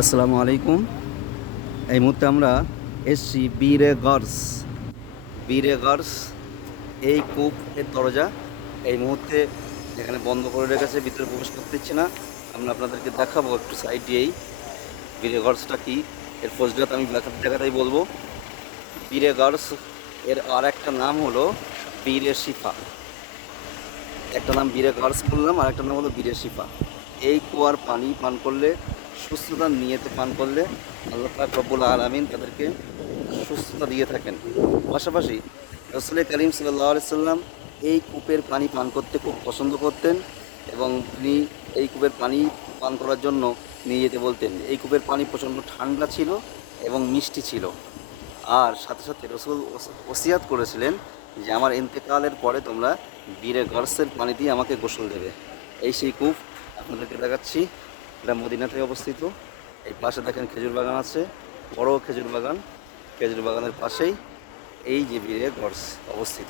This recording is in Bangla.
আসসালামু আলাইকুম। এই মুহূর্তে আমরা এসছি বীরে গর্স। বীরে গর্স, এই কূপ, এর দরজা। এই মুহূর্তে এখানে বন্ধ করে রেখেছে, ভিতরে প্রবেশ করতে দিচ্ছে না। আমরা আপনাদেরকে দেখাবো একটু সাইড দিয়েই বীরে গর্সটা কী। এর ফজলাত আমি দেখাতে দেখাতেই বলব। বীরে গর্স, এর আর একটা নাম হলো বীরে শিফা। একটা নাম বীরে গার্লস বললাম, আর একটা নাম হলো বীরে শিফা। এই কুয়ার পানি পান করলে সুস্থতার নিয়েতে পান করলে আল্লাহ পাক রব্বুল আলমিন তাদেরকে সুস্থতা দিয়ে থাকেন। পাশাপাশি রসুল করিম সাল্লাহ সাল্লাম এই কূপের পানি পান করতে খুব পছন্দ করতেন এবং তিনি এই কূপের পানি পান করার জন্য নিয়ে যেতে বলতেন। এই কূপের পানি প্রচণ্ড ঠান্ডা ছিল এবং মিষ্টি ছিল। আর সাথে সাথে রসুল ওসিয়াত করেছিলেন যে আমার ইন্তেকালের পরে তোমরা বীরে গর্সের পানি দিয়ে আমাকে গোসল দেবে। এই সেই কূপ আপনাদেরকে দেখাচ্ছি। এটা মদিনাতে অবস্থিত। এই পাশে দেখেন খেজুর বাগান আছে, বড় খেজুর বাগান। খেজুর বাগানের পাশেই এই যে বীরে ঘর অবস্থিত।